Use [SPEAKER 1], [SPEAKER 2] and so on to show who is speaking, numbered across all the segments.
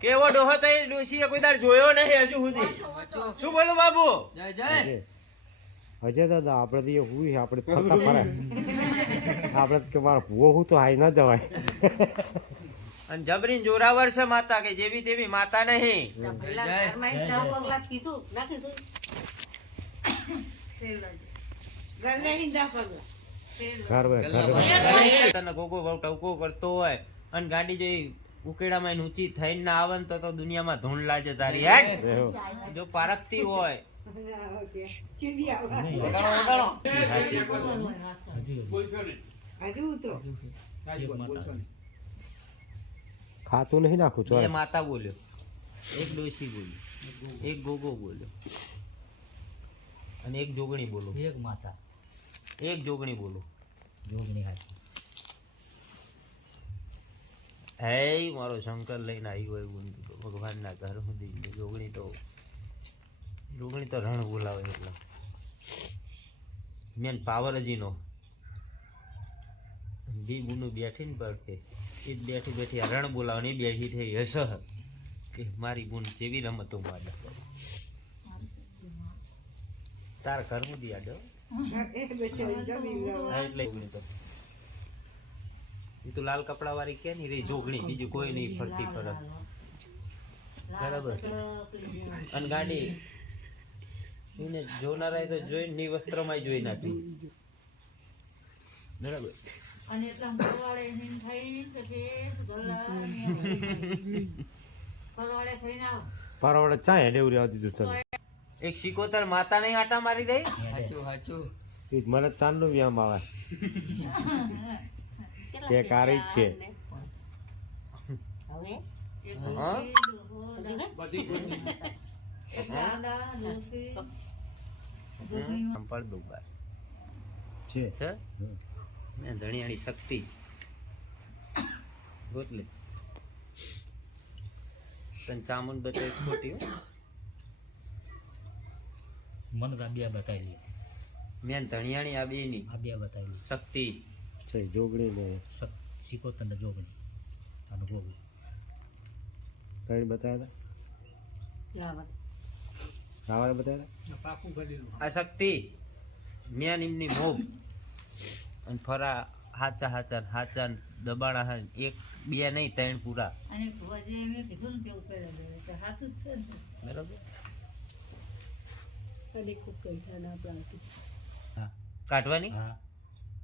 [SPEAKER 1] કેવો ડોહો તો એ ડોશીએ કોઈ દાડ જોયો નહીં હજુ સુધી. શું બોલું બાબુ?
[SPEAKER 2] જય જય.
[SPEAKER 3] અજય દાદા આપણે તો હું હુઈ આપણે ફરતા ફરે. આપણે તો કે મારા ભૂવો હું તો હાઈ ના જવાય.
[SPEAKER 1] અને જબરીન જોરાવર છે માતા કે જેવી તેવી માતા નહીં.
[SPEAKER 3] ઘર વે ઘર વે.
[SPEAKER 1] તને ગોગો ટવકો કરતો હોય અને ગાડી જોઈ ઉકેડામાં એને ઊંચી થઈને ના આવે ને તો તો દુનિયામાં ધૂણ લાજે તારી હેડ. જો પારખતી હોય.
[SPEAKER 3] ખાતું નહીં નાખું
[SPEAKER 1] બે
[SPEAKER 3] ચોય
[SPEAKER 1] માતા બોલ્યો. એક ડોશી બોલ્યો. એક ગોગો બોલ્યો. અને એક જોગણી બોલો.
[SPEAKER 4] એક માતા.
[SPEAKER 1] એક જોગણી બોલો.
[SPEAKER 4] જોગણી હાચી.
[SPEAKER 1] હે મારો શંકર લઈને આવ્યો એવું ભગવાનના ઘર સુધી. જોગણી તો જોગણી તો રણ બોલાવે એટલે. મેન પાવર હજી નો બી બુનું બેઠી ને પડકે એ જ બેઠી બેઠી રણ બોલાવવાની બેઠી થઈ હસ કે મારી બુન કેવી રમતો મારે. તાર ઘર સુધી આડો એટલે એ તો લાલ કપડા વાળી કે નહીં રે જોગણી બીજું કોઈ નહીં ફરતી ફરક બરાબર. અને ગાડી એને જોનારા તો જોઈ ની વસ્ત્રમાં જોઈ નાખી. બરાબર.
[SPEAKER 5] અને એટલા થઈને થઈ તો થઈને
[SPEAKER 3] ચાય આવતી તને
[SPEAKER 1] એક શિકોતર માતા નહીં આટા મારી દઈ
[SPEAKER 2] હાચું હાચું.
[SPEAKER 3] એ મને ચાંદનું વ્યામ આવે. તે કારી જ છે.
[SPEAKER 1] ધણિયાની શક્તિ. ગોતલે. તને ચામુંડ બતાવી ખોટી.
[SPEAKER 4] મને આ બે બતાવી
[SPEAKER 1] મેં ધણિયાણી આ બેની
[SPEAKER 4] આ બે બતાવી
[SPEAKER 1] શક્તિ.
[SPEAKER 3] છે જોગણી ને
[SPEAKER 4] સિકોતર ને જોગણી. અને ગોગું.
[SPEAKER 3] ત્રણ બતાવ્યા હતા? રાવણે. બતાવ્યા
[SPEAKER 1] આ શક્તિ મેં એમની મોગ અને ફરા હાચા હાચા હાચા દબાણા હા એક બે નહીં ત્રણ પૂરા.
[SPEAKER 5] અને ભુવાજીએ એમ કીધું ને કે ઉપેરા સાચું જ છે ને.
[SPEAKER 1] બરાબર?
[SPEAKER 4] હા.
[SPEAKER 1] કાઢવાની?
[SPEAKER 4] હા.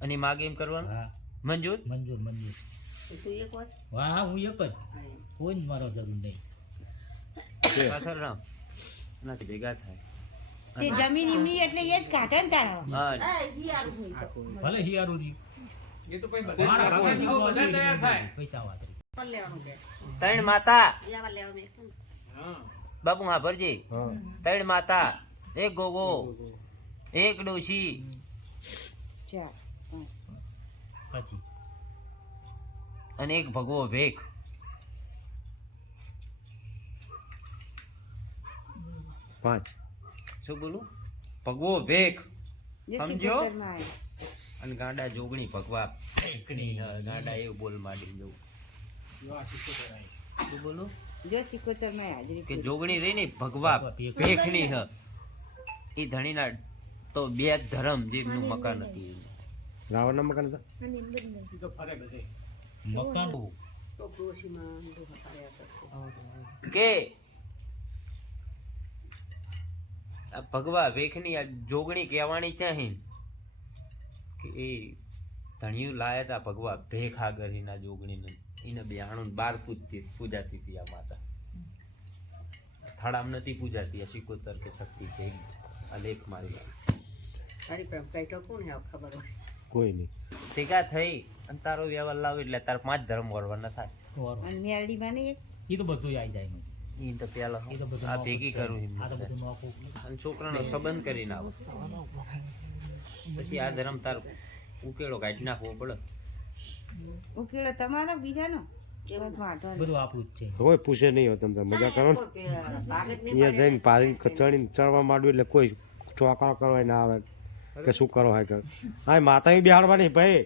[SPEAKER 1] અને માગે એમ કરવાનું?
[SPEAKER 4] હા.
[SPEAKER 1] મંજૂર?
[SPEAKER 4] મંજૂર મંજૂર. હા હા હું એક જ. કોઈ મારો જરૂર નહીં.
[SPEAKER 1] પાછળ નથી ભેગા થાય.
[SPEAKER 6] તે જમીન એમની એટલે એ જ કાઢે ને તારા.
[SPEAKER 1] હા.
[SPEAKER 4] ભલે હિયારું પૈસા વાત
[SPEAKER 1] ત્રણ માતા. બાપુ હા ભરજી ત્રણ માતા. એક ગોગો. એક ડોશી.
[SPEAKER 6] ચાર
[SPEAKER 4] પછી?
[SPEAKER 1] અને એક ભગવો ભેખ.
[SPEAKER 3] પાંચ.
[SPEAKER 1] શું બોલું? ભગવો ભેખ. સમજો? અને ગાંડા જોગણી ભગવા. ભેખની હ, ગાંડા એવું બોલ માંડી જવું. શું બોલું?
[SPEAKER 6] જો સિકોતરમાં હાજરી
[SPEAKER 1] કે જોગણી રહી ને ભગવા ભેખની હ. એ ધણીના તો બે ધરમ ધર્મ જેમનું મકાન હતું.
[SPEAKER 3] રાવણના મકાન હતા?
[SPEAKER 4] મકાન
[SPEAKER 1] કે? ભગવા વેખની આ જોગણી કહેવાની ચાહી કે એ ધણિયું લાયા તા ભગવા ભેખ આગળ એના જોગણીને. એને બેહાણું બાર પૂજતી પૂજાતી હતી આ માતા. થાળામ નથી પૂજાતી આ સિકોતર કે શક્તિ છે આ લેખ મારી
[SPEAKER 3] કોઈ નહીં.
[SPEAKER 1] ભેગા થઈ અને તારો વ્યવહાર લાવે એટલે તાર પાંચ ધર્મ વળવાના થાય.
[SPEAKER 6] અને મેરડીમાં નહીં
[SPEAKER 4] એ તો બધું આવી જાય
[SPEAKER 1] એ તો પેલા આ ભેગી કરું
[SPEAKER 4] આ તો બધું
[SPEAKER 1] અને છોકરાનો સંબંધ કરીને આવો. પછી આ ધર્મ તાર ઉકેળો કાઢી નાખવો પડે.
[SPEAKER 6] ઉકેલો તમારો બીજાનો.
[SPEAKER 4] બધું આપણું જ છે.
[SPEAKER 3] કોઈ પૂછે નહીં તમે મજા કરો ને. અહીંયા જઈને ચડીને ચડવા માંડ્યું એટલે કોઈ ચોકારો કરવા ના આવે. કે શું કરો હે કે હા માતા બિહાડવાની ભાઈ.